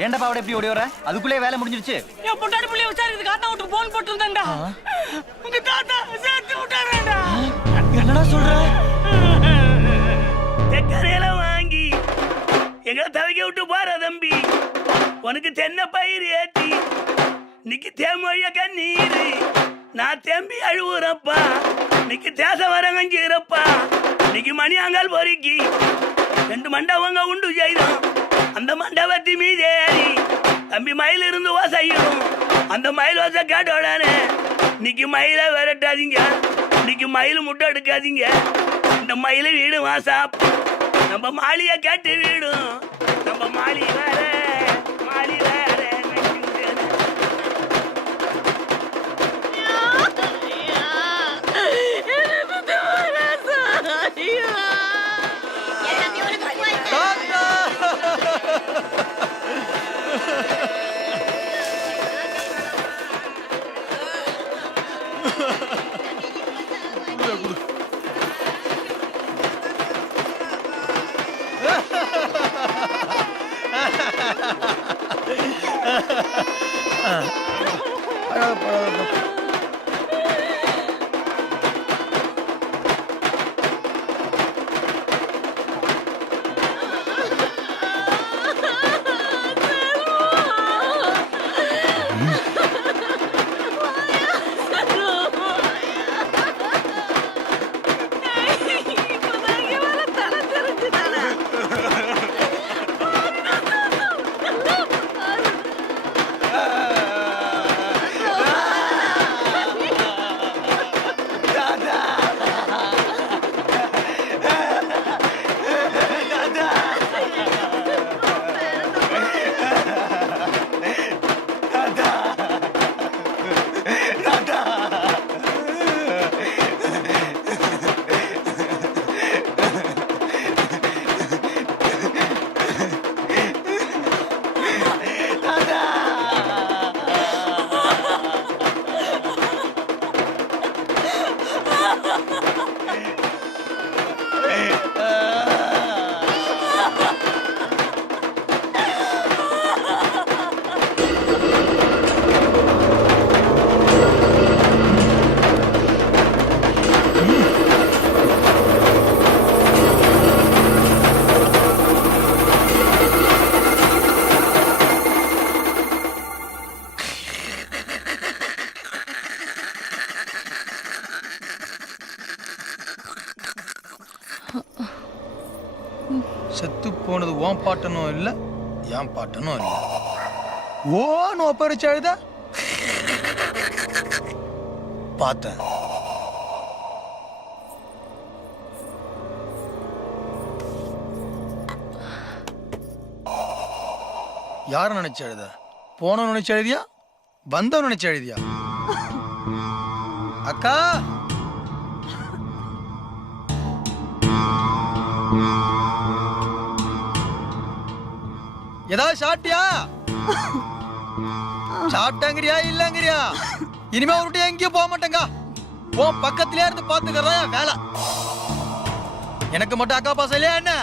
ஏன்டா பாவட எப்படி ஓடி வர? அதுக்குள்ளே வேலை முடிஞ்சிருச்சு. என் பொண்டாட்டி புள்ளைய விசாரிக்கிறது காரணம் விட்டு போன் போட்டுருந்தேன்டா. உங்க தாத்தா சேர்த்து விட்டாரேடா. என்னடா சொல்ற? தெக்கரையெல்லாம் வாங்கி எங்களை தவிக்க விட்டு போற தம்பி. உனக்கு தென்னை பயிர் ஏற்றி நிக்கு தேமொழிய கண்ணீர். நான் தேம்பி அழுவுறப்பா, நிக்கு தேச வரங்கஞ்சிறப்பா. நிக்கு மணியாங்கால் பொறுக்கி 2 மண்டபங்க உண்டு செய்தோம். அந்த மண்டபத்தி மீதேறி தம்பி மயில் இருந்து ஓசையிடும். அந்த மயில் ஓசை கேட்டோடனே இன்னைக்கு மயில விரட்டாதீங்க, இன்னைக்கு மயில் முட்டை எடுக்காதீங்க. இந்த மயில வீடு வாசா நம்ம மாளிய கேட்டு வீடும். நம்ம மாளி வேற மாளி வேற. செத்து போனது ஓன் பாட்டனும் இல்ல, என் பாட்டனும் இல்ல. ஓன்னு ஒப்பரிச்சு அழுத பார்த்தேன். யார நினைச்சு அழுத? போன நினைச்சு எழுதியா, வந்த நினைச்சு எழுதியா? அக்கா ஏதாவது சாப்பிட்டியா? சாப்பிட்டாங்கறியா இல்லங்கறியா? இனிமே ஒரு விட்டு எங்கேயும் போக மாட்டேங்க. பக்கத்திலே இருந்து பாத்துக்கிறதா வேலை. எனக்கு மட்டும் அக்கா பாசம் இல்லையா என்ன?